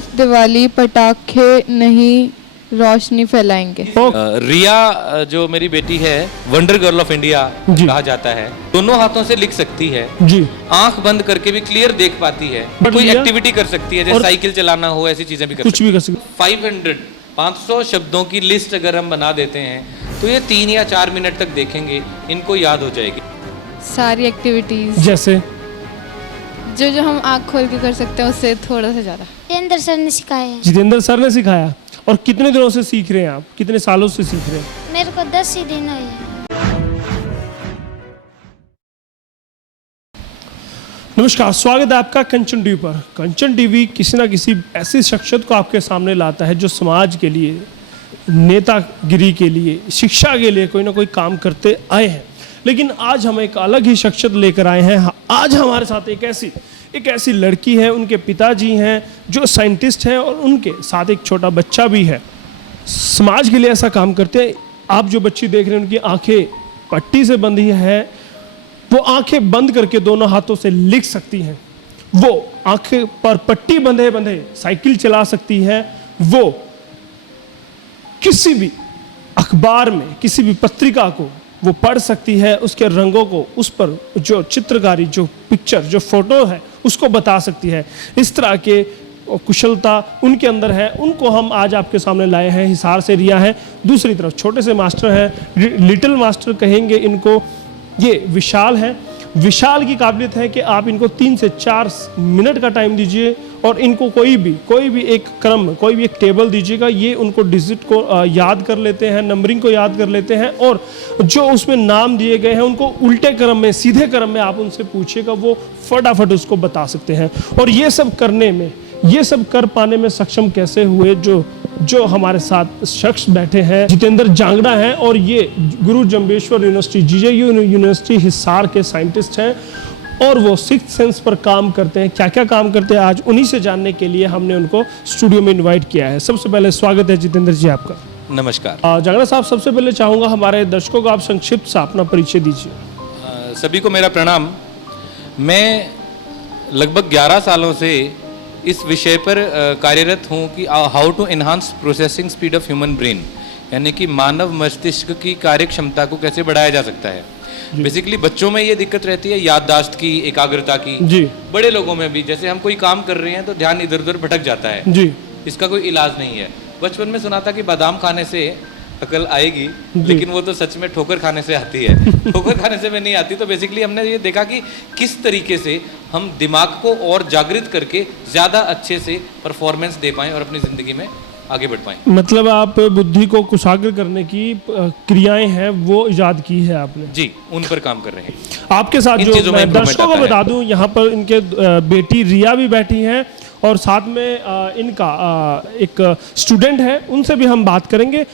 आज दिवाली पटाखे नहीं रोशनी फैलाएंगे। रिया जो मेरी बेटी है वंडर गर्ल ऑफ इंडिया कहा जाता है। दोनों हाथों से लिख सकती है जी, आंख बंद करके भी क्लियर देख पाती है, कोई एक्टिविटी कर सकती है जैसे साइकिल चलाना हो, ऐसी चीजें भी कुछ भी कर सकती। 500 शब्दों की लिस्ट अगर हम बना देते हैं तो ये 3 या 4 मिनट तक देखेंगे, इनको याद हो जाएगी। सारी एक्टिविटीज जैसे जो हम आँख खोल के कर सकते हैं उससे थोड़ा सा ज़्यादा। जितेंद्र सर ने सिखाया है। जितेंद्र सर ने सिखाया। और कितने दिनों से सीख रहे हैं आप, कितने सालों से सीख रहे हैं? मेरे को 10 ही दिन हुए हैं। नमस्कार, स्वागत है आपका कंचन टीवी पर। कंचन टीवी किसी ना किसी ऐसी शख्सियत को आपके सामने लाता है जो समाज के लिए, नेतागिरी के लिए, शिक्षा के लिए कोई ना कोई काम करते आए हैं। लेकिन आज हम एक अलग ही शख्सियत लेकर आए हैं। आज हमारे साथ एक ऐसी लड़की है, उनके पिताजी हैं जो साइंटिस्ट हैं और उनके साथ एक छोटा बच्चा भी है। समाज के लिए ऐसा काम करते हैं। आप जो बच्ची देख रहे हैं उनकी आंखें पट्टी से बंधी है, वो आंखें बंद करके दोनों हाथों से लिख सकती हैं। वो आंखें पर पट्टी बंधे बंधे साइकिल चला सकती है। वो किसी भी अखबार में, किसी भी पत्रिका को वो पढ़ सकती है, उसके रंगों को, उस पर जो चित्रकारी, जो पिक्चर, जो फोटो है उसको बता सकती है। इस तरह के कुशलता उनके अंदर है, उनको हम आज आपके सामने लाए हैं। हिसार से रिया है, दूसरी तरफ छोटे से मास्टर हैं, लिटिल मास्टर कहेंगे इनको। ये विशाल है। विशाल की काबिलियत है कि आप इनको 3 से 4 मिनट का टाइम दीजिए और इनको कोई भी एक क्रम, कोई भी एक टेबल दीजिएगा, ये उनको डिजिट को याद कर लेते हैं, नंबरिंग को याद कर लेते हैं और जो उसमें नाम दिए गए हैं उनको उल्टे क्रम में, सीधे क्रम में आप उनसे पूछिएगा, वो फटाफट उसको बता सकते हैं। और ये सब करने में, ये सब कर पाने में सक्षम कैसे हुए, जो हमारे साथ शख्स बैठे हैं, जितेंद्र जांगड़ा हैं और ये गुरु Jambheshwar university, GJU university Hisar के साइंटिस्ट हैं और वो सिक्स्थ सेंस पर काम करते हैं। क्या क्या काम करते हैं आज उन्हीं से जानने के लिए हमने उनको स्टूडियो में इनवाइट किया है। सबसे पहले स्वागत है जितेंद्र जी आपका। नमस्कार। जांगड़ा साहब, सबसे पहले चाहूँगा हमारे दर्शकों को आप संक्षिप्त सा अपना परिचय दीजिए। सभी को मेरा प्रणाम। मैं लगभग 11 सालों से इस विषय पर कार्यरत हूँ कि how to enhance processing speed of human brain, यानी कि मानव मस्तिष्क की कार्य क्षमता को कैसे बढ़ाया जा सकता है। बेसिकली बच्चों में ये दिक्कत रहती है याददाश्त की, एकाग्रता की जी। बड़े लोगों में भी, जैसे हम कोई काम कर रहे हैं तो ध्यान इधर उधर भटक जाता है जी। इसका कोई इलाज नहीं है। बचपन में सुना था कि बादाम खाने से अकल आएगी, लेकिन वो तो सच में ठोकर खाने से आती है। ठोकर खाने से में नहीं आती। तो बेसिकली हमने ये देखा कि किस तरीके से हम दिमाग को और जागृत करके ज़्यादा अच्छे से परफॉर्मेंस दे पाएं और अपनी ज़िंदगी में आगे बढ़ पाएं। मतलब आप बुद्धि को कुशाग्र करने की क्रियाएं हैं वो इजाद की है आपने जी, उन पर काम कर रहे हैं। आपके साथ जो मैं दर्शकों को बता दूं, यहाँ पर इनके बेटी रिया भी बैठी हैं और साथ में इनका एक स्टूडेंट है, उनसे भी हम बात करेंगे।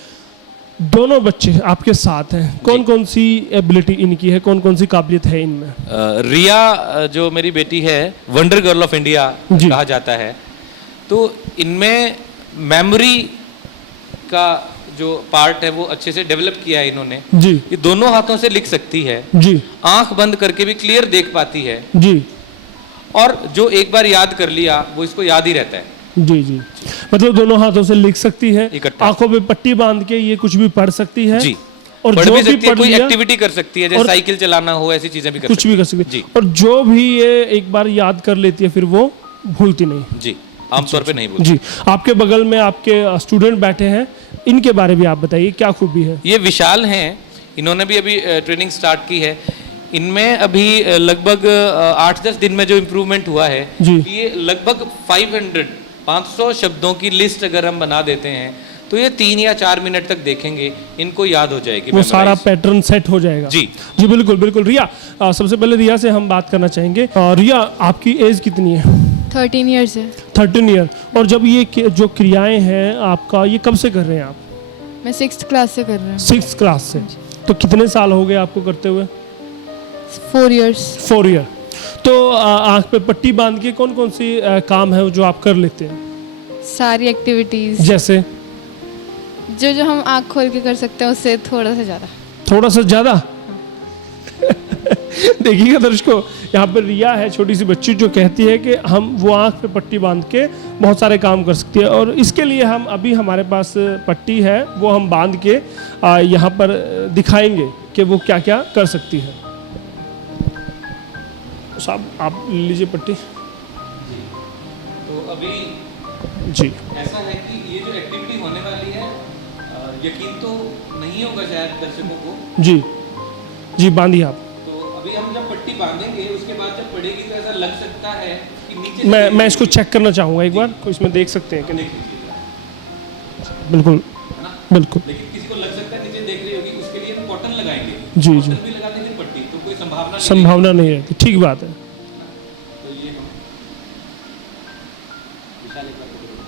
दोनों बच्चे आपके साथ हैं, कौन कौन सी एबिलिटी इनकी है, कौन कौन सी काबिलियत है इनमें? रिया जो मेरी बेटी है वंडर गर्ल ऑफ इंडिया कहा जाता है। तो इनमें मेमोरी का जो पार्ट है वो अच्छे से डेवलप किया है इन्होंने जी। ये दोनों हाथों से लिख सकती है जी, आंख बंद करके भी क्लियर देख पाती है जी, और जो एक बार याद कर लिया वो इसको याद ही रहता है जी जी। मतलब दोनों हाथों से लिख सकती है, आंखों पे पट्टी बांध के ये कुछ भी पढ़ सकती है जी, और जो भी पढ़ कोई एक्टिविटी कर सकती है जैसे साइकिल चलाना हो, ऐसी चीजें भी कुछ भी कर सकती है। और जो भी ये एक बार याद कर लेती है फिर वो भूलती नहीं जी, आमतौर पे नहीं भूलती जी। आपके बगल में आपके स्टूडेंट बैठे हैं, इनके बारे में आप बताइए क्या खूबी है? ये विशाल हैं, इन्होंने भी अभी ट्रेनिंग स्टार्ट की है। इनमें अभी लगभग 8-10 दिन में जो इम्प्रूवमेंट हुआ है, ये लगभग 500 शब्दों की लिस्ट अगर हम बना देते हैं तो ये 3 या 4 मिनट तक देखेंगे, इनको याद हो जाएगी, वो सारा पैटर्न सेट हो जाएगा जी जी। बिल्कुल बिल्कुल। रिया, सबसे पहले रिया से हम बात करना चाहेंगे। रिया, आपकी एज कितनी है? 13 ईयर्स है। 13 ईयर। और जब ये जो क्रियाएं हैं आपका, ये कब से कर रहे हैं आप? मैं 6th क्लास से कर रहा हूँ। 6th क्लास से। तो कितने साल हो गए आपको करते हुए? 4 ईयर्स। 4 ईयर। तो आंख पे पट्टी बांध के कौन कौन सी काम है जो आप कर लेते हैं? सारी एक्टिविटीज। जैसे जो हम आंख खोल के कर सकते हैं उससे थोड़ा सा ज़्यादा। थोड़ा सा ज़्यादा? देखिएगा दर्शकों, यहाँ पर रिया है, छोटी सी बच्ची, जो कहती है कि हम वो आँख पे पट्टी बांध के बहुत सारे काम कर सकती है। और इसके लिए हम अभी हमारे पास पट्टी है, वो हम बांध के यहाँ पर दिखाएंगे कि वो क्या क्या कर सकती है। साहब आप लीजिए पट्टी। तो अभी जी ऐसा है कि ये जो एक्टिविटी होने वाली है, यकीन तो नहीं होगा शायद दर्शकों को। जी जी बांधिए आप। तो अभी हम जब पट्टी बांधेंगे उसके बाद जब पड़ेगी तो ऐसा लग सकता है कि नीचे मैं इसको चेक करना चाहूँगा एक बार, को इसमें देख सकते हैं कि नहीं? देख लीजिएगा, बिल्कुल है ना? बिल्कुल। लेकिन किसी को लग सकता है नीचे देख रही होगी, उसके लिए हम कॉटन लगाएंगे। जी, जी। कॉटन भी लगा देंगे पट्टी, तो कोई संभावना नहीं संभावना नहीं रहती, ठीक बात है। है। तो ये हम विशाल एक बार पकड़ो।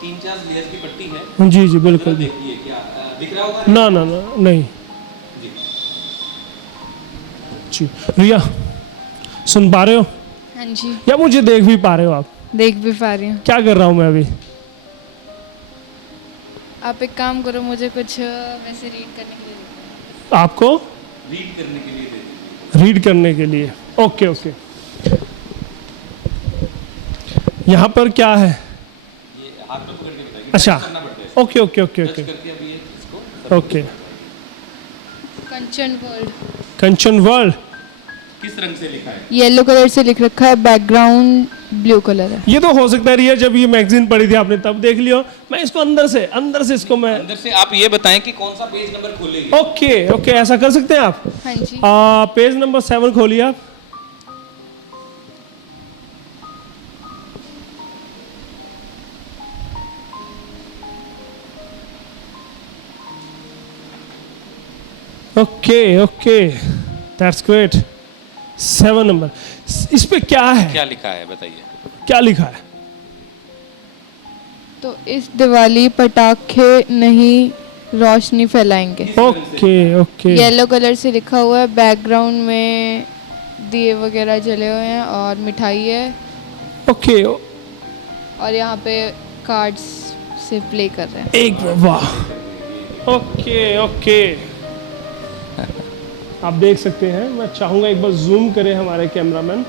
तीन चार लेयर की पट्टी है। जी जी बिल्कुल। जरा देखिए क्या दिख रहा होगा? ना ना ना नहीं जी। जी। रिया सुन पा रहे हो हाँ जी, या मुझे देख भी पा रहे हो? आप देख भी पा रही हूँ। क्या कर रहा हूँ मैं अभी? आप एक काम करो, मुझे कुछ वैसे रीड करने के लिए दो। आपको रीड करने के लिए दे दीजिए। रीड करने के लिए? Okay okay. यहाँ पर क्या है? ये हाथ में पकड़ के बताइए। अच्छा करना पड़ता है इसको। Okay okay okay touch okay करके अभी ये इसको ओके। कंचन वर्ल्ड कंचन वर्ल्ड किस रंग से लिखा है? येलो कलर से लिख रखा है, बैकग्राउंड ब्लू कलर है। ये तो हो सकता है रिया जब ये मैगजीन पढ़ी थी आपने तब देख लियो। मैं इसको अंदर से इसको मैं अंदर से आप ये बताएं कि कौन सा पेज नंबर खोलेंगे। ओके ओके ऐसा कर सकते हैं आप। हाँ जी। पेज नंबर 7 खोलिए आप। Okay okay that's great. 7 number, इस पे क्या है? क्या लिखा है बताइए? क्या लिखा है? तो इस दिवाली पटाखे नहीं रोशनी फैलाएंगे। ओके ओके येलो कलर से लिखा हुआ है, बैकग्राउंड में दिए वगैरह जले हुए हैं और मिठाई है, ओके। और यहाँ पे कार्ड्स से प्ले कर रहे हैं। एक वाह ओके ओके। आप देख सकते हैं, मैं चाहूंगा एक बार जूम करें हमारे कैमरामैन।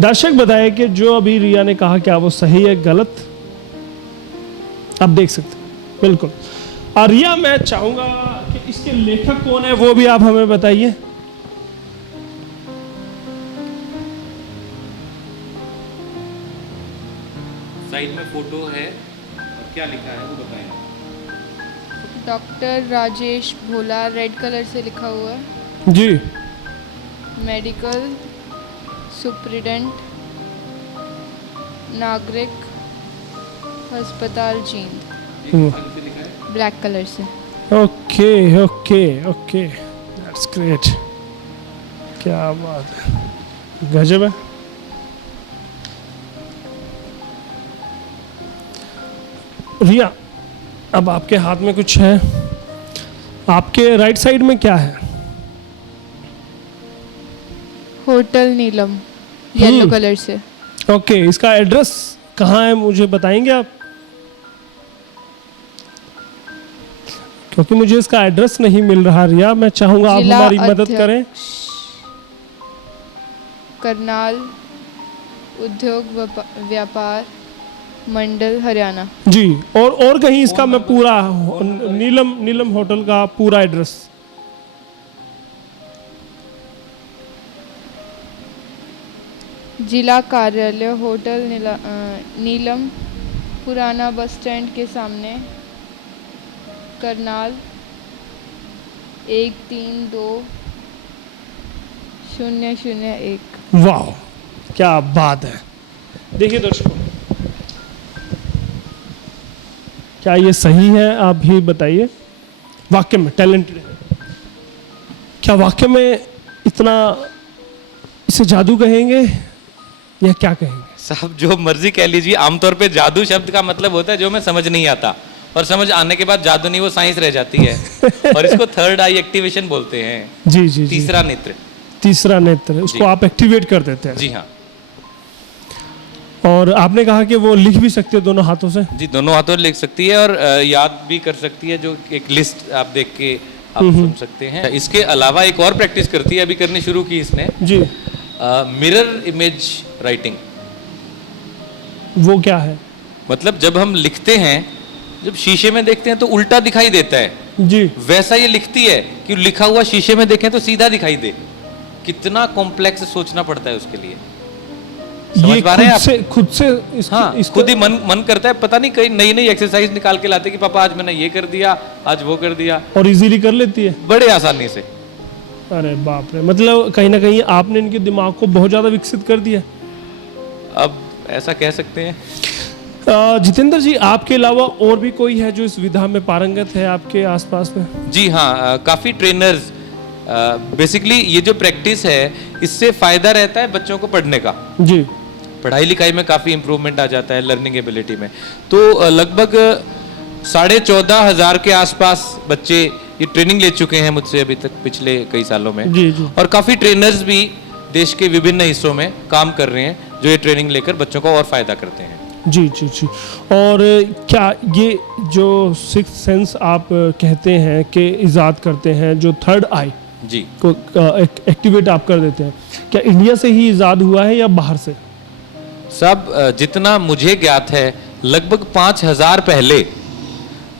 दर्शक बताए कि जो अभी रिया ने कहा क्या वो सही है गलत? आप देख सकते हैं बिल्कुल। और रिया मैं चाहूंगा कि इसके लेखक कौन है वो भी आप हमें बताइए। साइड में फोटो है और क्या लिखा है वो बताएं। डॉक्टर राजेश भोला, रेड कलर से लिखा हुआ है। जी मेडिकल सुप्रिटेंडेंट, नागरिक अस्पताल जींद, ये किस रंग से लिखा है? ब्लैक कलर से। Okay okay okay that's great. क्या बात है, गजब है। रिया अब आपके हाथ में कुछ है, आपके राइट साइड में क्या है? होटल नीलम, येलो कलर से। ओके इसका एड्रेस कहाँ है मुझे बताएंगे आप? क्योंकि मुझे इसका एड्रेस नहीं मिल रहा रिया, मैं चाहूंगा आप जिला हमारी मदद अध्यक्ष। करें। करनाल उद्योग व्यापार मंडल, हरियाणा। जी और कहीं इसका मैं पूरा नीलम होटल का पूरा एड्रेस। जिला कार्यालय होटल नीलम, पुराना बस स्टैंड के सामने, करनाल 132001। वाह क्या बात है। देखिए दर्शकों क्या ये सही है? आप भी बताइए। वाकई में टैलेंटेड है क्या? वाकई में इतना, इसे जादू कहेंगे या क्या कहेंगे? साहब जो मर्जी कह लीजिए, आमतौर पे जादू शब्द का मतलब होता है जो हमें समझ नहीं आता, और समझ आने के बाद जादू नहीं वो साइंस रह जाती है। और इसको थर्ड आई एक्टिवेशन बोलते हैं। जी जी जी। तीसरा नेत्र। तीसरा नेत्र, उसको जी। आप एक्टिवेट कर देते हैं। जी हाँ। और आपने कहा कि वो लिख भी सकते हो दोनों हाथों से। जी, दोनों हाथों से लिख सकती है और याद भी कर सकती है, जो एक लिस्ट आप देख के आप सुन सकते हैं। इसके अलावा एक और प्रैक्टिस करती है, अभी करनी शुरू की इसने, जी। Mirror image writing. वो क्या है? मतलब जब हम लिखते हैं, जब शीशे में देखते हैं तो उल्टा दिखाई देता है, जी। वैसा ये लिखती है कि लिखा हुआ शीशे में देखें तो सीधा दिखाई दे। कितना कॉम्प्लेक्स सोचना पड़ता है उसके लिए। समझ ये पा रहे हैं आप? खुद से हाँ, खुद ही मन करता है, पता नहीं कई नई नई एक्सरसाइज निकाल के लाते कि पापा आज मैंने ये कर दिया, आज वो कर दिया, और इजीली कर लेती है बड़े आसानी से। अरे बाप रे, मतलब कहीं ना कहीं आपने इनके दिमाग को बहुत ज़्यादा विकसित कर दिया। अब ऐसा कह सकते हैं। जितेंद्र जी, आपके अलावा और भी कोई है जो इस विधा में पारंगत है आपके आसपास में? जी हाँ, काफ़ी ट्रेनर्स, बेसिकली ये जो प्रैक्टिस है इससे फ़ायदा रहता है बच्चों को पढ़ने का। जी। पढ़ाई लिखाई में काफ़ी इम्प्रूवमेंट आ जाता है, लर्निंग एबिलिटी में। तो लगभग 14,500 के आसपास बच्चे ये ट्रेनिंग ले चुके हैं मुझसे अभी तक पिछले कई सालों में। जी जी। और काफ़ी ट्रेनर्स भी देश के विभिन्न हिस्सों में काम कर रहे हैं जो ये ट्रेनिंग लेकर बच्चों को और फ़ायदा करते हैं। जी जी जी। और क्या ये जो सिक्स्थ सेंस आप कहते हैं कि इजाद करते हैं, जो थर्ड आई जी को एक्टिवेट आप कर देते हैं, क्या इंडिया से ही इजाद हुआ है या बाहर से? सब जितना मुझे ज्ञात है लगभग 5,000 पहले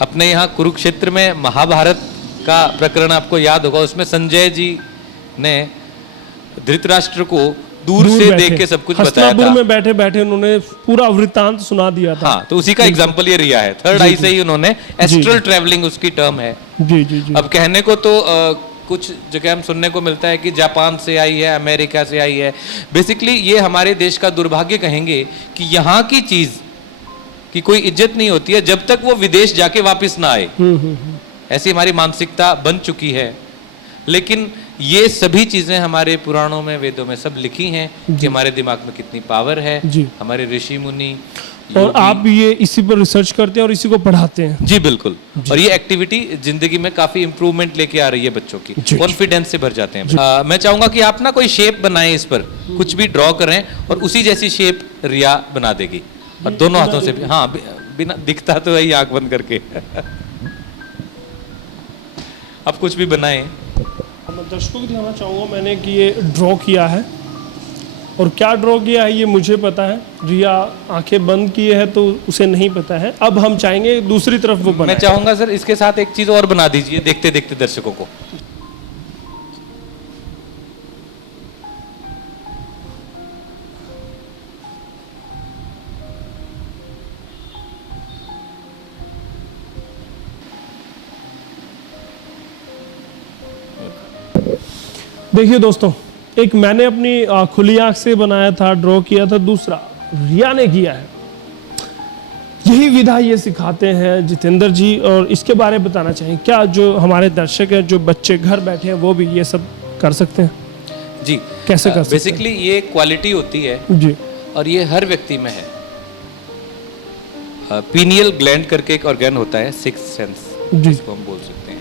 अपने यहाँ कुरुक्षेत्र में महाभारत का प्रकरण आपको याद होगा, उसमें संजय जी ने धृतराष्ट्र को दूर से देख के सब कुछ बताया था। में बैठे बैठे उन्होंने पूरा वृत्तांत सुना दिया था। हाँ, तो उसी का एग्जाम्पल ये रिया है। थर्ड आई से ही उन्होंने एस्ट्रल ट्रेवलिंग उसकी टर्म है। जी जी जी। अब कहने को तो कुछ जगह हम सुनने को मिलता है कि जापान से आई है, अमेरिका से आई है। बेसिकली ये हमारे देश का दुर्भाग्य कहेंगे कि यहाँ की चीज की कोई इज्जत नहीं होती है जब तक वो विदेश जाके वापस ना आए। ऐसी हमारी मानसिकता बन चुकी है। लेकिन ये सभी चीजें हमारे पुराणों में, वेदों में सब लिखी हैं कि हमारे दिमाग में कितनी पावर है। हमारे ऋषि मुनि, और आप ये इसी पर रिसर्च करते हैं और इसी को पढ़ाते हैं? जी बिल्कुल। और ये एक्टिविटी जिंदगी में काफी इंप्रूवमेंट लेके आ रही है बच्चों की, कॉन्फिडेंस से भर जाते हैं। मैं चाहूंगा कि आप ना कोई शेप बनाएं, इस पर कुछ भी ड्रॉ करें और उसी जैसी शेप रिया बना देगी। और दोनों हाथों से भी, हाँ, बिना दिखता तो है, आंख बंद करके। आप कुछ भी बनाएं। मैं दर्शकों को दिखाना चाहूँगा मैंने कि ये ड्रॉ किया है, और क्या ड्रॉ किया है ये मुझे पता है, रिया आंखें बंद किए है तो उसे नहीं पता है। अब हम चाहेंगे दूसरी तरफ वो बनाए। मैं चाहूंगा सर इसके साथ एक चीज और बना दीजिए, देखते देखते दर्शकों को। देखिए दोस्तों, एक मैंने अपनी खुली आंख से बनाया था, ड्रॉ किया था, दूसरा रिया ने किया है। यही विधा ये सिखाते हैं जितेंद्र जी, और इसके बारे में बताना चाहिए क्या जो हमारे दर्शक हैं, जो बच्चे घर बैठे हैं, वो भी ये सब कर सकते हैं? जी, कैसे कर सकते हैं? बेसिकली ये क्वालिटी होती है जी, और ये हर व्यक्ति में है। पीनियल ग्लैंड करके एक ऑर्गन होता है, सिक्स्थ सेंस जिसको हम बोल सकते हैं,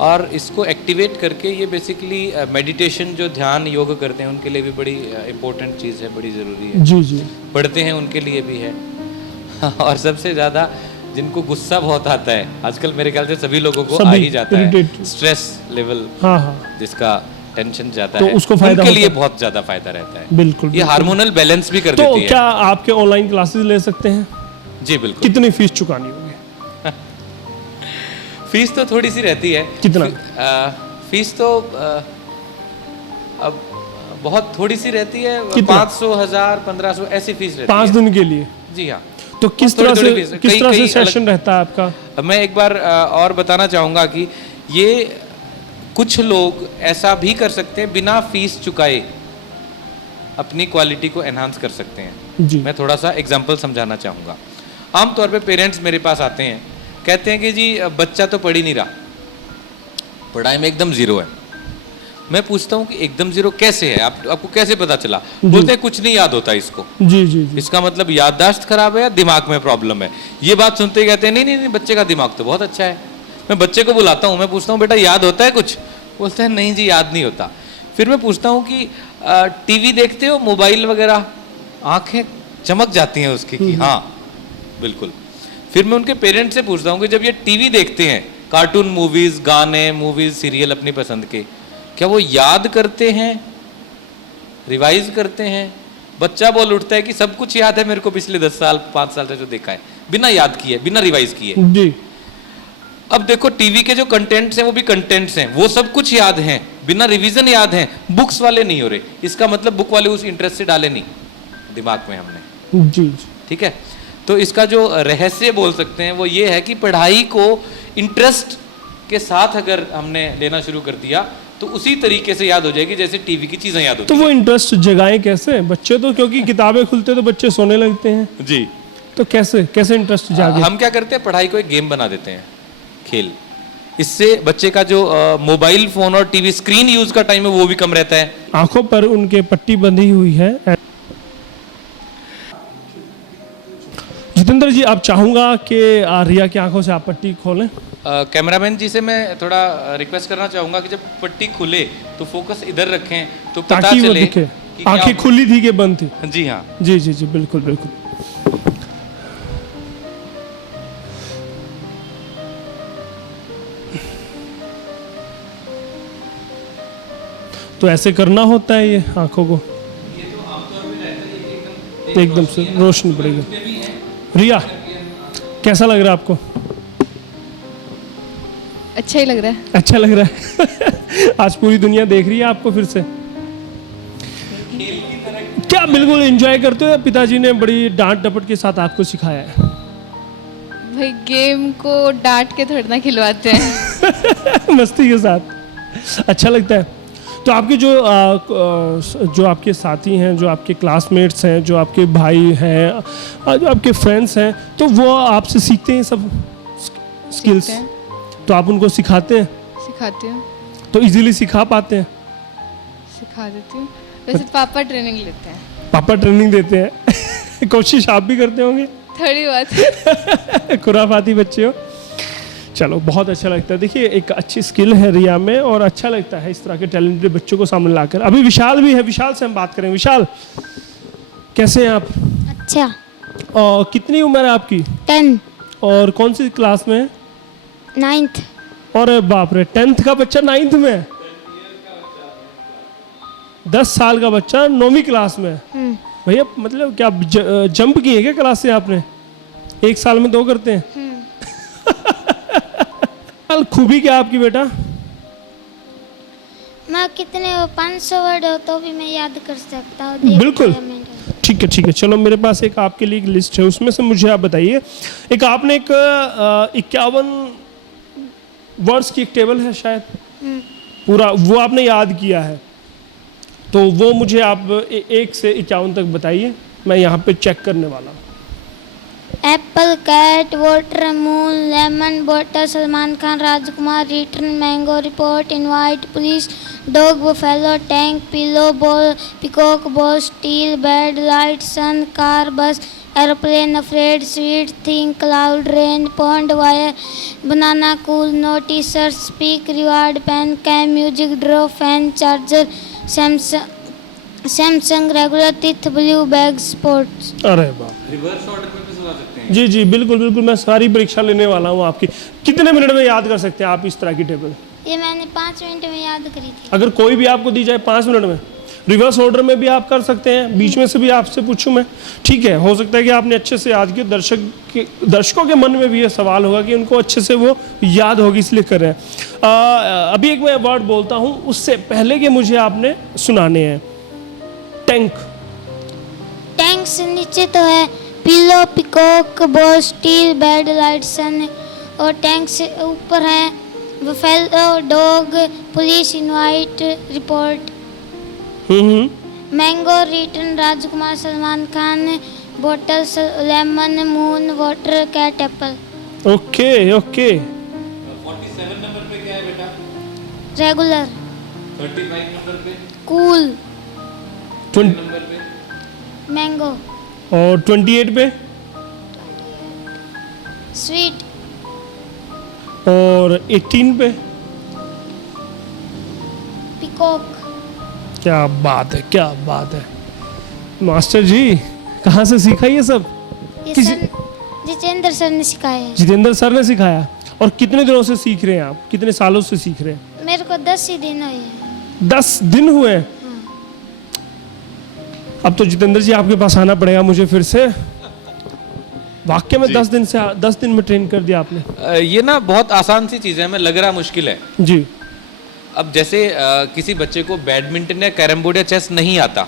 और इसको एक्टिवेट करके ये बेसिकली मेडिटेशन, जो ध्यान योग करते हैं उनके लिए भी बड़ी इंपॉर्टेंट चीज़ है, बड़ी ज़रूरी है। जी जी। पढ़ते हैं उनके लिए भी है। और सबसे ज़्यादा जिनको गुस्सा बहुत आता है आजकल, मेरे ख्याल से सभी लोगों को आ ही जाता है, स्ट्रेस लेवल, हाँ हाँ, जिसका टेंशन जाता तो है, उसको फायदा उनके लिए बहुत ज़्यादा फायदा रहता है। बिल्कुल। ये हार्मोनल बैलेंस भी कर तो देती है। क्या आपके ऑनलाइन क्लासेस ले सकते हैं? जी बिल्कुल। कितनी फीस चुकानी होगी? फीस तो थोड़ी सी रहती है। कितना? फीस तो अब बहुत थोड़ी सी रहती है, 500, 1000, 1500 ऐसी फीस रहती है 5 दिन के लिए। जी हाँ। तो किस तरह से सेशन रहता है आपका? मैं एक बार और बताना चाहूँगा कि ये कुछ लोग ऐसा भी कर सकते हैं, बिना फीस चुकाए अपनी क्वालिटी को एनहांस कर सकते हैं। जी। मैं थोड़ा सा एग्जांपल समझाना चाहूँगा। आमतौर पे पेरेंट्स मेरे पास आते हैं, कहते हैं कि जी बच्चा तो पढ़ ही नहीं रहा, पढ़ाई में एकदम जीरो है। मैं पूछता हूँ कि एकदम जीरो कैसे है, आपको कैसे पता चला? बोलते हैं कुछ नहीं याद होता इसको। जी जी जी। इसका मतलब याददाश्त खराब है या दिमाग में प्रॉब्लम है। ये बात सुनते ही कहते हैं नहीं नहीं नहीं, बच्चे का दिमाग तो बहुत अच्छा है। मैं बच्चे को बुलाता हूँ, मैं पूछता हूँ बेटा याद होता है कुछ? बोलते हैं नहीं जी याद नहीं होता। फिर मैं पूछता हूँ कि टीवी देखते हो, मोबाइल वगैरह? आंखें चमक जाती हैं उसकी कि हाँ बिल्कुल। फिर मैं उनके पेरेंट्स से पूछता हूँ कि जब ये टीवी देखते हैं, कार्टून मूवीज, गाने, मूवीज, सीरियल अपनी पसंद के, क्या वो याद करते हैं, रिवाइज करते हैं? बच्चा बोल उठता है कि सब कुछ याद है मेरे को, पिछले 10 साल 5 साल से जो देखा है, बिना याद किए, बिना रिवाइज किए। जी। अब देखो टीवी के जो कंटेंट्स हैं वो भी कंटेंट्स हैं, वो सब कुछ याद हैं, बिना रिवीजन याद हैं, बुक्स वाले नहीं हो रहे। इसका मतलब बुक वाले उस इंटरेस्ट से डाले नहीं दिमाग में हमने। जी। ठीक है, तो इसका जो रहस्य बोल सकते हैं वो ये है कि पढ़ाई को इंटरेस्ट के साथ अगर हमने लेना शुरू कर दिया तो उसी तरीके से याद हो जाएगी जैसे टीवी की चीजें याद होती तो वो इंटरेस्ट जगाएं कैसे बच्चे? तो क्योंकि किताबें खुलते तो बच्चे सोने लगते हैं, हैं। जी, तो कैसे कैसे इंटरेस्ट जागे? हम क्या करते हैं, पढ़ाई को एक गेम बना देते हैं, खेल। इससे बच्चे का जो मोबाइल फोन और टीवी स्क्रीन यूज का टाइम है वो भी कम रहता है। आंखों पर उनके पट्टी बंधी हुई है। जितेंद्र जी, आप चाहूंगा कि रिया की आंखों से आप पट्टी खोलें। कैमरामैन जी से मैं थोड़ा रिक्वेस्ट करना चाहूंगा कि जब पट्टी खुले तो फोकस इधर रखें तो पता ताकि वो चले दिखे कि क्या- आंखें खुली थी कि बंद थी। जी हाँ। जी जी जी, बिल्कुल बिल्कुल। तो ऐसे करना होता है ये आंखों को, एकदम से रोशनी पड़ेगी। रिया, कैसा लग रहा है आपको? अच्छा ही लग रहा है। अच्छा लग रहा है। आज पूरी दुनिया देख रही है आपको फिर से। क्या बिल्कुल एंजॉय करते हो? पिताजी ने बड़ी डांट डपट के साथ आपको सिखाया है? भाई गेम को डांट के थोड़ा ना खिलवाते हैं। मस्ती के साथ अच्छा लगता है। तो आपके जो आपके साथी हैं, जो आपके क्लासमेट्स हैं, जो आपके भाई हैं, जो आपके फ्रेंड्स हैं, तो वो आपसे सीखते हैं सब स्किल्स? सीखते हैं। तो आप उनको सिखाते हैं? सिखाती हूँ, तो इजीली सिखा पाते हैं? सिखा देती हूँ। वैसे पापा ट्रेनिंग लेते हैं। पापा ट्रेनिंग देते हैं। कोशिश आप भी करते होंगे? थोड़ी बहुत। खुराफाती बच्चे हो। चलो, बहुत अच्छा लगता है। देखिए, एक अच्छी स्किल है रिया में और अच्छा लगता है इस तरह के टैलेंटेड बच्चों को सामने लाकर। अभी विशाल भी है, विशाल से हम बात करें। विशाल, कैसे हैं आप? अच्छा। और कितनी उम्र है आपकी? 10, और कौन सी क्लास में है? 9th। और बाप रे, 10th का बच्चा 9th में है? 10 साल का बच्चा 9वीं क्लास में है। भैया, मतलब क्या जंप किए क्या क्लास से आपने? एक साल में 2 करते हैं? खूबी क्या आपकी बेटा? मैं कितने 500 वर्ड हो तो भी मैं याद कर सकता हूँ। देख बिल्कुल। लिया मैंने। ठीक है ठीक है, चलो मेरे पास एक आपके लिए एक लिस्ट है, उसमें से मुझे आप बताइए। एक आपने एक 51 वर्ड्स की एक टेबल है शायद, पूरा वो आपने याद किया है, तो वो मुझे आप 1 से 51 तक बताइए। मैं यहाँ पे चेक करने वाला हूँ। Apple, cat, water, moon, lemon, bottle, Salman Khan, Rajkumar, return, mango, report, invite, police, dog, buffalo, tank, pillow, ball, peacock, ball, steel, bed, light, sun, car, bus, aeroplane, afraid, sweet, thing, cloud, rain, pond, wire, banana, cool, notice, speak, reward, pen, cam, music, draw, fan, charger, Samsung, regular, teeth, blue, bag, sports. अरे बाप, reverse order में भी सुना सकते हैं। जी जी, बिल्कुल बिल्कुल, मैं सारी परीक्षा लेने वाला हूँ आपकी। कितने मिनट में याद कर सकते हैं आप इस तरह की टेबल? ये मैंने 5 मिनट में याद करी थी। अगर कोई भी आपको दी जाए 5 मिनट में, रिवर्स ऑर्डर में भी आप कर सकते हैं, बीच में से भी आपसे पूछूं मैं? ठीक है, हो सकता है कि आपने अच्छे से याद किया। दर्शकों के मन में भी ये सवाल होगा कि उनको अच्छे से वो याद होगी, इसलिए कर रहे हैं। अभी एक मैं वर्ड बोलता हूँ, उससे पहले कि मुझे आपने सुनाने हैं। टैंक। टैंक से नीचे तो है pillow, peacock, ball, steel, bed, light, sun. और टैंक से ऊपर है buffalo, dog, police, invite, report, mango, return, Rajkumar, Salman Khan, bottle, lemon, moon, water, cat, apple. Okay okay. 47 number पे क्या है बेटा? रेगुलर। 35 नंबर पे? कूल। 20 नंबर पे? मैंगो। और 28 पे? स्वीट। और 18 पे? पिकॉक। क्या बात है, क्या बात है मास्टर जी, कहाँ से सीखा ये सब? ये किसी- सर जितेंद्र सर ने सिखाया है। जितेंद्र सर ने सिखाया। और कितने दिनों से सीख रहे हैं आप? कितने सालों से सीख रहे हैं? मेरे को 10 ही दिन हुए हैं। 10 दिन हुए हैं। अब तो जितेंद्र जी आपके पास आना पड़ेगा मुझे फिर से। वाक्य में 10 दिन में ट्रेन कर दिया आपने। ये ना बहुत आसान सी चीज़ है, हमें लग रहा मुश्किल है। जी अब जैसे किसी बच्चे को बैडमिंटन या कैरम बोर्ड या चेस नहीं आता,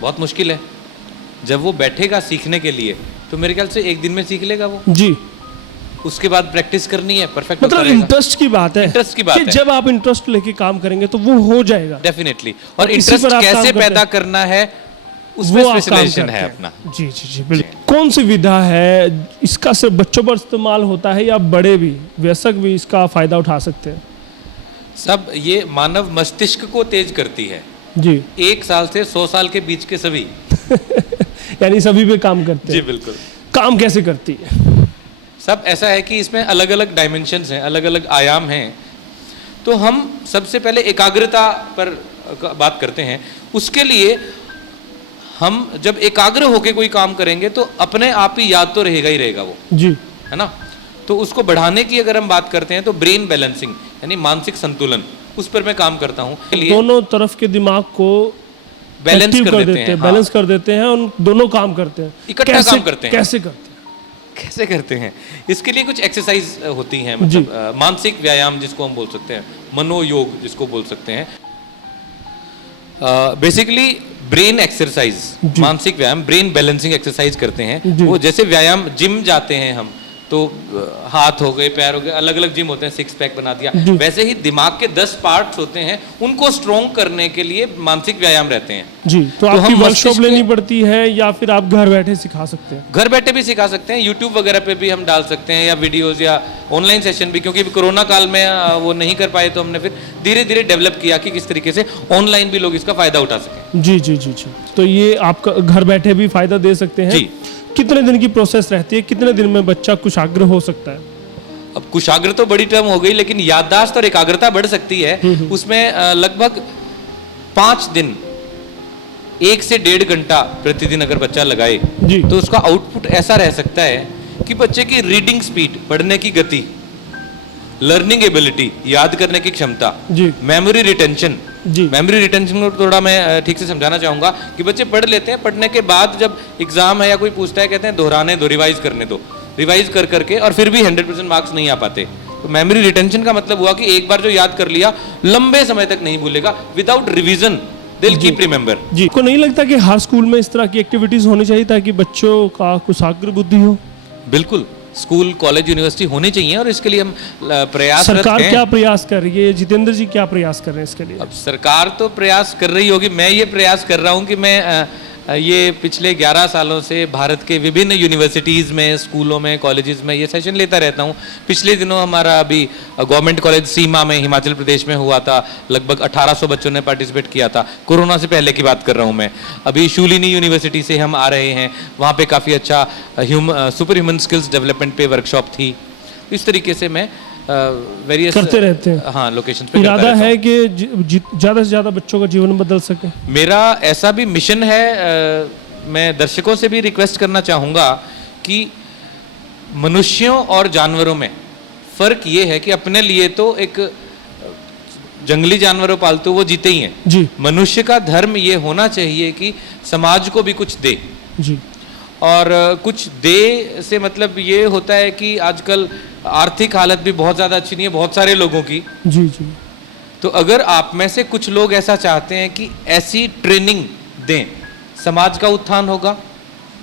बहुत मुश्किल है। जब वो बैठेगा सीखने के लिए तो मेरे ख्याल से एक दिन में सीख लेगा वो। जी, उसके बाद प्रैक्टिस करनी है, परफेक्ट मतलब इंटरेस्ट की बात है। इंटरेस्ट की बात कि है। जब आप इंटरेस्ट लेके काम करेंगे तो वो हो जाएगा। डेफिनेटली। और इसी इंटरेस्ट पर आप काम कैसे करते पैदा हैं। करना है उसमें वो आप काम स्पेशलाइजेशन करते है हैं। अपना। जी जी जी बिल्कुल। कौन सी विधा है, इसका सिर्फ बच्चों पर इस्तेमाल होता है या बड़े भी, वयस्क भी इसका फायदा उठा सकते हैं? सब ये मानव मस्तिष्क को तेज करती है। जी 1 साल से 100 साल के बीच के सभी। यानी सभी पे काम करते जी हैं। बिल्कुल। काम कैसे करती है? सब ऐसा है कि इसमें अलग अलग डायमेंशंस हैं, अलग अलग आयाम हैं। तो हम सबसे पहले एकाग्रता पर बात करते हैं। उसके लिए हम जब एकाग्र होकर कोई काम करेंगे तो अपने आप ही याद तो रहेगा ही रहेगा वो, जी है ना। तो उसको बढ़ाने की अगर हम बात करते हैं तो ब्रेन बैलेंसिंग यानी मानसिक संतुलन, उस पर मैं काम करता हूँ। दोनों तरफ के दिमाग को बैलेंस active कर देते हैं। हाँ। बैलेंस कर देते हैं और दोनों काम करते हैं। इकट्ठा कैसे- काम करते हैं। कैसे करते हैं? कैसे करते हैं? इसके लिए कुछ एक्सरसाइज होती हैं, मतलब मानसिक व्यायाम जिसको हम बोल सकते हैं, मनोयोग जिसको बोल सकते हैं। बेसिकली ब्रेन एक्सरसाइज, मानसिक व्यायाम, ब्रेन बैलेंसिंग एक्सरसाइज करते हैं। जी। वो जैसे व्यायाम, जिम जाते हैं हम तो हाथ हो गए, पैर हो गए, अलग अलग जिम होते हैं, 6 पैक बना दिया। जी। वैसे ही दिमाग के 10 पार्ट्स होते हैं, उनको स्ट्रॉन्ग करने के लिए मानसिक व्यायाम रहते हैं। जी तो आपकी हम वर्कशॉप मस्तिष्क लेनी को- पड़ती है या फिर आप घर बैठे सिखा सकते हैं? घर बैठे भी सिखा सकते हैं, यूट्यूब वगैरह पे भी हम डाल सकते हैं, या वीडियोस या ऑनलाइन सेशन भी, क्योंकि कोरोना काल में वो नहीं कर पाए तो हमने फिर धीरे धीरे डेवलप किया कि किस तरीके से ऑनलाइन भी लोग इसका फायदा उठा सकें। जी जी जी जी तो ये आपका घर बैठे भी फायदा दे सकते हैं। जी। कितने दिन की प्रोसेस रहती है? कितने दिन में बच्चा कुशाग्र हो सकता है? अब कुशाग्र तो बड़ी टर्म हो गई, लेकिन याददाश्त और एकाग्रता बढ़ सकती है। उसमें लगभग 5 दिन 1 से 1.5 घंटा प्रतिदिन अगर बच्चा लगाए जी। तो उसका आउटपुट ऐसा रह सकता है कि बच्चे की रीडिंग स्पीड, पढ़ने की गति, लर्निंग एबिलिटी, याद करने की क्षमता, जी मेमोरी रिटेंशन। जी मेमोरी रिटेंशन को थोड़ा मैं ठीक से समझाना चाहूंगा कि बच्चे पढ़ लेते हैं, पढ़ने के बाद जब एग्जाम है या कोई पूछता है, कहते हैं दोहराने दो, रिवाइज करने दो, रिवाइज कर करके, और फिर भी 100% मार्क्स नहीं आ पाते। तो मेमोरी रिटेंशन का मतलब हुआ कि एक बार जो याद कर लिया लंबे समय तक नहीं भूलेगा। Without revision they will keep remember. जी को नहीं लगता कि हर स्कूल में इस तरह की एक्टिविटीज होनी चाहिए ताकि बच्चों का कुशाग्र बुद्धि हो? बिल्कुल, स्कूल, कॉलेज, यूनिवर्सिटी होनी चाहिए और इसके लिए हम प्रयासरत सरकार हैं। क्या प्रयास कर रही है? जितेंद्र जी क्या प्रयास कर रहे हैं इसके लिए? अब सरकार तो प्रयास कर रही होगी, मैं ये प्रयास कर रहा हूँ कि मैं ये पिछले 11 सालों से भारत के विभिन्न यूनिवर्सिटीज़ में, स्कूलों में, कॉलेजेस में ये सेशन लेता रहता हूँ। पिछले दिनों हमारा अभी गवर्नमेंट कॉलेज सीमा में हिमाचल प्रदेश में हुआ था, लगभग 1800 बच्चों ने पार्टिसिपेट किया था। कोरोना से पहले की बात कर रहा हूँ मैं। अभी शूलिनी यूनिवर्सिटी से हम आ रहे हैं, वहाँ पे काफ़ी अच्छा सुपर ह्यूमन स्किल्स डेवलपमेंट पे वर्कशॉप थी। इस तरीके से मैं वेरियस करते रहते हैं। हाँ, लोकेशन पे करता इरादा रहता हूँ। है कि ज़्यादा से ज़्यादा बच्चों का जीवन बदल सके? मेरा ऐसा भी मिशन है। मैं दर्शकों से भी रिक्वेस्ट करना चाहूँगा कि मनुष्यों और जानवरों में फ़र्क ये है कि अपने लिए तो एक जंगली जानवरों पालतू वो जीते ही हैं। जी मनुष्य का धर्म ये होना चाहिए कि समाज को भी कुछ दे, जी और कुछ दे से मतलब ये होता है कि आजकल आर्थिक हालत भी बहुत ज़्यादा अच्छी नहीं है बहुत सारे लोगों की। जी जी तो अगर आप में से कुछ लोग ऐसा चाहते हैं कि ऐसी ट्रेनिंग दें, समाज का उत्थान होगा,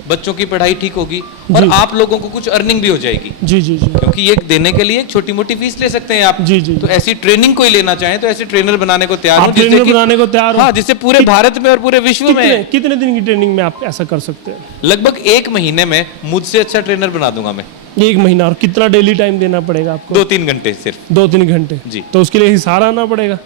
बच्चों की पढ़ाई ठीक होगी और जी। आप लोगों को कुछ अर्निंग भी हो जाएगी, जी जी जी क्योंकि ये देने के लिए एक छोटी मोटी फीस ले सकते हैं आप। जी, जी, तो ऐसी ट्रेनिंग कोई लेना चाहें तो ऐसे ट्रेनर बनाने को तैयार आप हूं, जिससे ट्रेनर कि- बनाने को तैयार हो? हाँ, जिससे पूरे भारत में और पूरे विश्व में कितने दिन की ट्रेनिंग में आप ऐसा कर सकते हैं? लगभग 1 महीने में मुझसे अच्छा ट्रेनर बना दूंगा मैं। 1 महीना। और कितना डेली टाइम देना पड़ेगा आपको? 2-3 घंटे सिर्फ। 2-3 घंटे जी। तो उसके लिए हिसार आना पड़ेगा?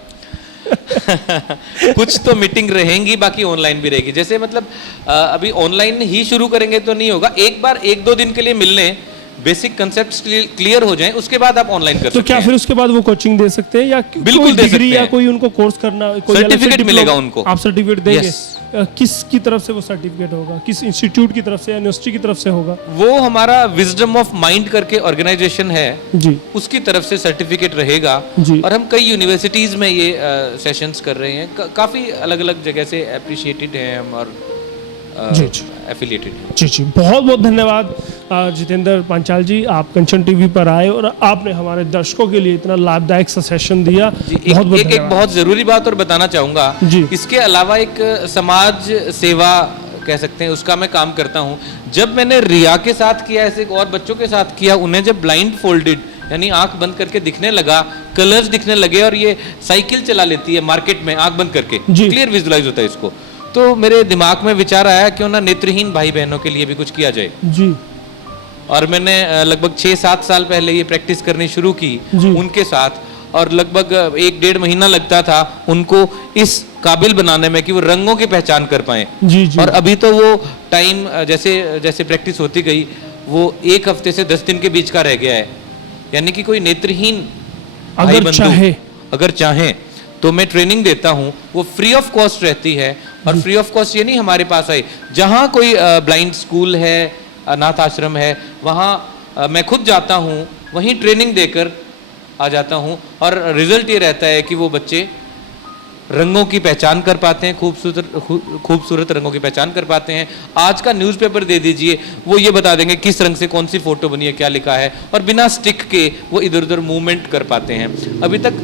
कुछ तो मीटिंग रहेंगी, बाकी ऑनलाइन भी रहेगी। जैसे मतलब अभी ऑनलाइन ही शुरू करेंगे तो नहीं होगा, एक बार 1-2 दिन के लिए मिलने बेसिक कंसेप्ट क्लियर हो जाएं, उसके बाद आप ऑनलाइन कर तो सकते क्या हैं। फिर उसके बाद वो कोचिंग दे सकते हैं या बिल्कुल कोई दे डिग्री सकते या हैं। कोई उनको कोर्स करना, कोई अलग से सर्टिफिकेट डिप्लोमा- मिलेगा उनको। आप सर्टिफिकेट देंगे? Yes. किसकी तरफ से वो सर्टिफिकेट होगा, किस इंस्टीट्यूट की तरफ से, यूनिवर्सिटी की तरफ से होगा? वो हमारा विजडम ऑफ माइंड करके ऑर्गेनाइजेशन है, जी उसकी तरफ से सर्टिफिकेट रहेगा। जी। और हम कई यूनिवर्सिटीज में ये सेशंस कर रहे हैं, काफी अलग अलग जगह से अप्रिशिएटेड हैं हम और जी, जी। एफिलिएटेड हैं। जी जी, बहुत बहुत धन्यवाद जितेंद्र पांचाल जी, आप कंचन टीवी पर आए और आपने हमारे दर्शकों के लिए इतना लाभदायक सा सेशन दिया। जी, बहुत बहुत एक धन्यवाद। बहुत जरूरी बात और बताना चाहूंगा। जी। इसके अलावा एक समाज सेवा कह सकते हैं, उसका मैं काम करता हूं। जब मैंने रिया के साथ किया, ऐसे और बच्चों के साथ किया, उन्हें जब ब्लाइंड फोल्डेड यानी आंख बंद करके दिखने लगा, कलर्स दिखने लगे और ये साइकिल चला लेती है मार्केट में आंख बंद करके, जी। क्लियर विजुअलाइज होता है इसको, तो मेरे दिमाग में विचार आया क्यों ना नेत्रहीन भाई बहनों के लिए भी कुछ किया जाए। जी और मैंने लगभग 6-7 साल पहले ये प्रैक्टिस करनी शुरू की जी। उनके साथ, और लगभग 1-1.5 महीना लगता था उनको इस काबिल बनाने में कि वो रंगों की पहचान कर पाए। जी जी। और अभी तो वो टाइम जैसे जैसे प्रैक्टिस होती गई, वो 1 हफ्ते से 10 दिन के बीच का रह गया है। यानी कि कोई नेत्रहीन भाई अगर बंधु चाहे अगर चाहें तो मैं ट्रेनिंग देता हूं, वो फ्री ऑफ कॉस्ट रहती है। और फ्री ऑफ कॉस्ट ये नहीं हमारे पास आए, जहां कोई ब्लाइंड स्कूल है, अनाथ आश्रम है, वहां मैं खुद जाता हूं, वहीं ट्रेनिंग देकर आ जाता हूं। और रिजल्ट ये रहता है कि वो बच्चे रंगों की पहचान कर पाते हैं, खूबसूरत रंगों की पहचान कर पाते हैं। आज का न्यूज़पेपर दे दीजिए, वो ये बता देंगे किस रंग से कौन सी फोटो बनी है, क्या लिखा है, और बिना स्टिक के वो इधर उधर मूवमेंट कर पाते हैं। अभी तक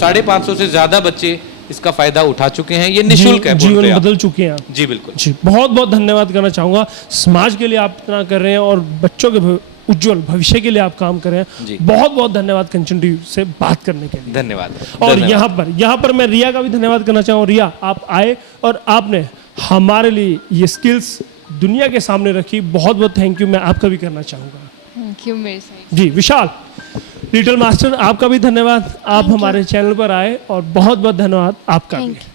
550 से ज्यादा बच्चे इसका फायदा उठा चुके हैं। ये निःशुल्क है, बोलते जीवन हैं आप। बदल चुके हैं आप। जी बिल्कुल। जी, बहुत बहुत धन्यवाद करना चाहूँगा। समाज के लिए आप इतना कर रहे हैं और बच्चों के उज्जवल भविष्य के लिए आप काम कर रहे हैं। जी। बहुत बहुत धन्यवाद कंचन टीवी से बात करने के लिए। धन्यवाद। और धन्यवाद। यहाँ पर मैं रिया का भी धन्यवाद करना चाहूँ। रिया, आप आए और आपने हमारे लिए ये स्किल्स दुनिया के सामने रखी। बहुत बहुत थैंक यू मैं आपका भी करना चाहूँगा। थैंक यू मेरे साइड। जी विशाल, लिटिल मास्टर, आपका भी धन्यवाद। आप हमारे चैनल पर आए और बहुत बहुत धन्यवाद आपका Thank भी।